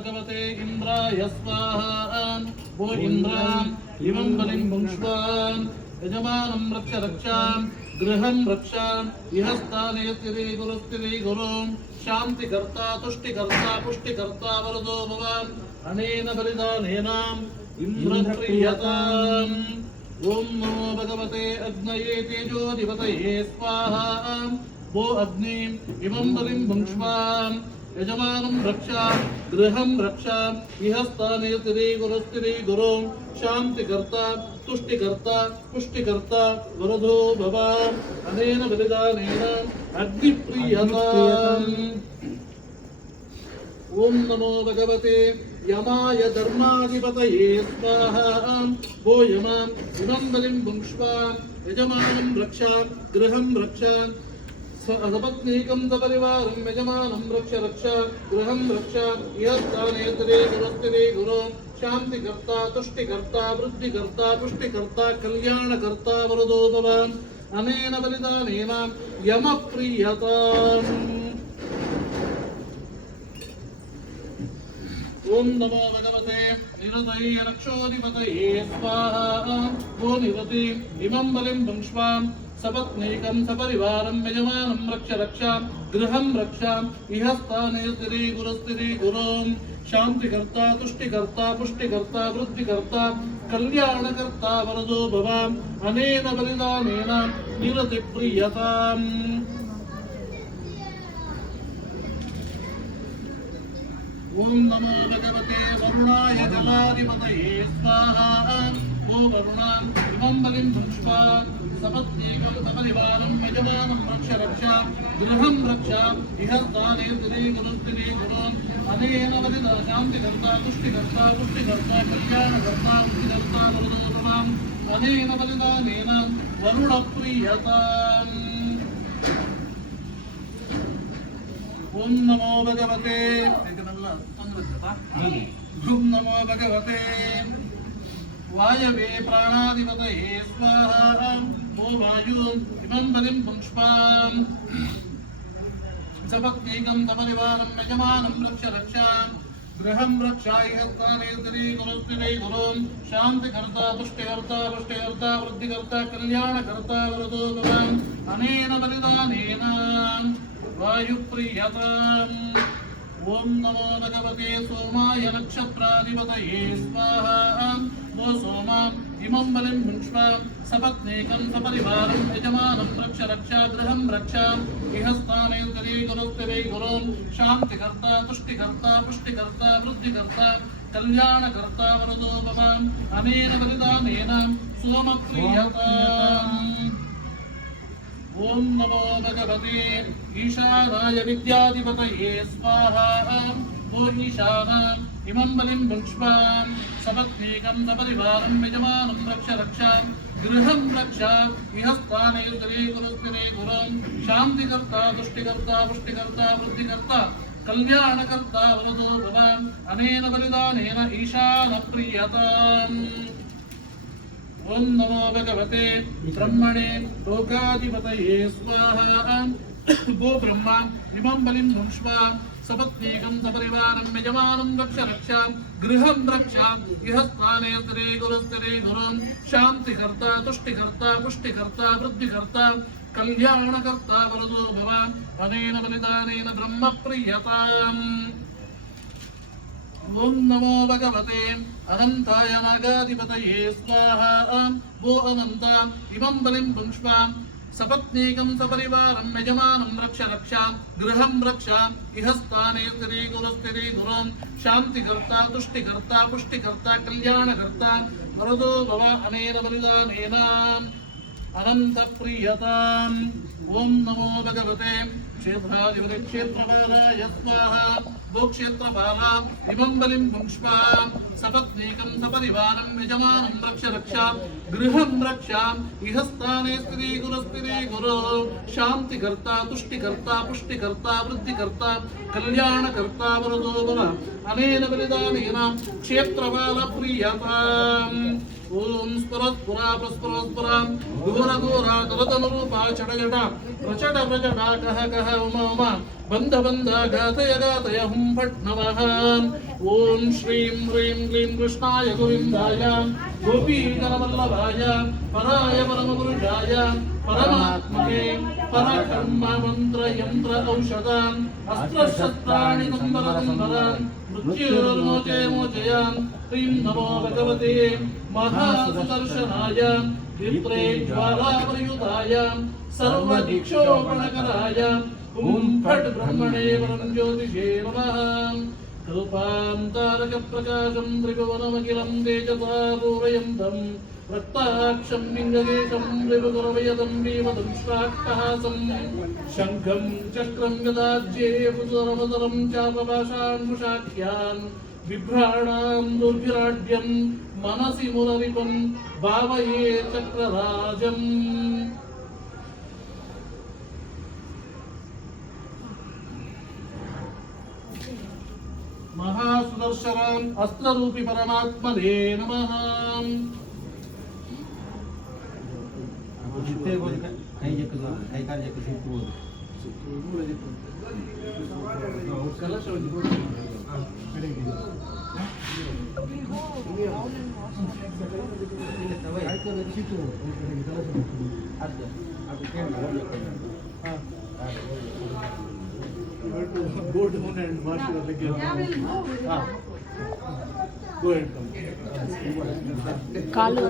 भगवते इंद्राय स्वाहा वो इंद्रां इमं बलिं भुङ्क्ष्वान् यजमानं रक्ष रक्षां गृहं रक्षां इह स्थाने तिरि गुरुं शान्तिकर्ता तुष्टिकर्ता पुष्टिकर्ता वरदो भवान् अनेन बलिदानेनाम् इन्द्रप्रियताम्। ओम नमो भगवते अग्नये तेजोधिपतये स्वाहा वो अग्नि इमं बलिं भुङ्क्ष्वान् यजमानं रक्षा गृहं रक्षा इह स्थाने तिरि गुरुं शान्तिकर्ता तुष्टिकर्ता पुष्टिकर्ता वरदो भवान् अनेन बलिदानेन अग्निप्रियताम्। ओम नमो भगवते यमाय धर्माधिपतये स्वाहा वो यमां इमं बलिं भुङ्क्ष्वान् यजमानं रक्षा गृहं रक्षा सपत्नीकं सपरिवारं यजमानं रक्ष रक्षा गृहं रक्षा इह स्थाने तिरि गुरुं शान्तिकर्ता तुष्टिकर्ता वृद्धिकर्ता पुष्टिकर्ता कल्याणकर्ता वरदो भवान् अनेन बलिदानेन यमप्रियताम्। ओम नमो भगवते निरतये रक्षोधिपतये स्वाहा वो निरति इमं बलिं भुङ्क्ष्वान् सपत्नीकं सपरिवारं यजमानं रक्ष रक्षा गृहं रक्षा इह स्थाने तिरि गुरुं शान्तिकर्ता तुष्टिकर्ता पुष्टिकर्ता वृद्धिकर्ता कल्याणकर्ता वरदो भवान् अनेन बलिदानेन निरतिप्रियताम्। ओम नमो भगवते वरुणाय जलाधिपतये स्वाहा वो वरुणां इमं बलिं भुङ्क्ष्वान् सपत्नीकं सपरिवारं यजमानं रक्ष रक्षा गृहं रक्षा इह स्थाने तिरि गुरुं अनेन बलिदानेन शान्तिकर्ता तुष्टिकर्ता पुष्टिकर्ता कल्याणकर्ता वृद्धिकर्ता वरदो भवान् अनेन बलिदानेन वरुणप्रियताम्। ओम नमो भगवते ओम नमो भगवते वायवे प्राणाधिपतये स्वाहा वो वायु इमं बलिं भुङ्क्ष्वान् सपत्नीकं सपरिवारं यजमानं रक्ष रक्षा गृहं रक्षा इह स्थाने तिरि गुरुं शान्तिकर्ता तुष्टिकर्ता पुष्टिकर्ता वृद्धिकर्ता कल्याणकर्ता वरदो भवान् अनेन बलिदानेन वायुप्रियताम्। ओम नमो भगवते सोमाय नक्षत्राधिपतये स्वाहा वो सोमां इमं बलिं भुङ्क्ष्वान् सपत्नीकं सपरिवारं यजमानं रक्ष रक्षा गृहं रक्षा इह स्थाने तिरि गुरुं शान्तिकर्ता तुष्टिकर्ता पुष्टिकर्ता वृद्धिकर्ता कल्याणकर्ता वरदो भवान् अनेन बलिदानेन सोमप्रियताम्। ओम नमो भगवते ईशानाय विद्याधिपतये स्वाहा वो ईशानाम् इमं बलिं भुङ्क्ष्वान् सपत्नीकं सपरिवारं यजमानं रक्ष रक्षा गृहं रक्षा इह स्थाने तिरि गुरुं शान्तिकर्ता तुष्टिकर्ता पुष्टिकर्ता वृद्धिकर्ता कल्याणकर्ता वरदो भवान् अनेन बलिदानेन ईशानप्रियताम्। ओम नमो भगवते ब्रह्मणे लोकाधिपतये स्वाहा वो ब्रह्मा इमं बलिं भुङ्क्ष्वान् सपत्नीकं सपरिवारं यजमानं रक्ष रक्षा गृहं रक्षा इह स्थाने तिरि गुरुं शान्तिकर्ता तुष्टिकर्ता पुष्टिकर्ता वृद्धिकर्ता कल्याणकर्ता वरदो भवान् अनेन बलिदानेन ब्रह्मप्रियताम्। ओम नमो भगवते अनंताय नागाधिपतये स्वाहा वो अनंता इमं बलिं भुङ्क्ष्वान् सपत्नीकं सपरिवारं यजमानं रक्ष रक्षा गृहं रक्षा इह स्थाने तिरि गुरुं शान्तिकर्ता तुष्टिकर्ता पुष्टिकर्ता कल्याणकर्ता वरदो भव अनेन बलिदानेन अनन्तप्रियताम्। ओम नमो भगवते क्षेत्राधिपते क्षेत्रपालाय स्वाहा वो क्षेत्रपाला इमं बलिं भुङ्क्ष्वान् सपत्नीकं सपरिवारं यजमानं रक्ष रक्षा गृहं रक्षा इह स्थाने तिरि गुरुं शान्तिकर्ता तुष्टिकर्ता पुष्टिकर्ता वृद्धिकर्ता कल्याणकर्ता वरदो भव अनेन बलिदानेन क्षेत्रपालप्रियताम्। ಓಂ ಸ್ಪರಸ್ಪುರ ಪ್ರಸ್ಪರಸ್ಪರಾಂ ಘೋರ ಘೋರ ಕರತನುರೂಪ ಚಡಜಟ ಪ್ರಚಟ ಪ್ರಚಟ ಕಹ ಕಹ ಉಮ ಉಮ ಬಂಧ ಬಂಧ ಘಾತಯ ಘಾತಯ ಹುಂ ಫಟ್ ನಮಃ ಓಂ ಶ್ರೀಂ ಹ್ರೀಂ ಕ್ಲೀಂ ಕೃಷ್ಣಾಯ ಗೋವಿಂದಾಯ ಗೋಪೀಜನವಲ್ಲಭಾಯ ಪರಾಯ ಪರಮಪುರುಷಾಯ ಪರಮಾತ್ಮನೇ ಪರಕರ್ಮ ಮಂತ್ರ ಯಂತ್ರ ಔಷಧಾನ್ ಅಸ್ತ್ರಶಸ್ತ್ರಾಣಿ ಸಂಬರದಂಬರಾನ್ ಮೃತ್ಯುರ್ಮೋಚೆ ಮೋಚಯಾನ್ ಶ್ರೀಂ ನಮೋ ಭಗವತೆ ಮಹಾಸುದರ್ಶನಾಯ ಕ್ಷಿಪ್ರೇ ಜ್ವಾಲಾಪರಿಯುತಾಯ ಸರ್ವದಿಕ್ಷೋಪಣಕರಾಯ ಓಂ ಫಟ್ ಬ್ರಹ್ಮಣೇ ಪರಂ ಜ್ಯೋತಿಷೇ ನಮಃ ಕಲ್ಪಾಂ ತಾರಕ ಪ್ರಕಾಶಂ ತ್ರಿಭುವನಮಖಿಲಂ ತೇಜಸಾ ಪೂರಯಂತಂ ರಕ್ತಾಕ್ಷಂ ಲಿಂಗದೇಶಂ ತ್ರಿಭುಗರವಯದಂ ಭೀಮದಂಷ್ಟಾಟ್ಟಹಾಸಂ ಶಂಖಂ ಚಕ್ರಂ ಗದಾಜ್ಯೇ ಪುತರಮತರಂ ಚಾಪಪಾಶಾನ್ಮುಷಾಖ್ಯಾನ್ ಬಿಭ್ರಾಣಾಂ ದುರ್ಭಿರಾಢ್ಯಂ ಮನಸಿ ಮುರರಿಪಂ ಭಾವಯೇ ಚಕ್ರರಾಜಂ ಮಹಾಸುದರ್ಶನಾಂ ಅಸ್ತ್ರರೂಪಿ ಪರಮಾತ್ಮನೇ ನಮಃ Go down and wash your leg. Go ahead, come. Call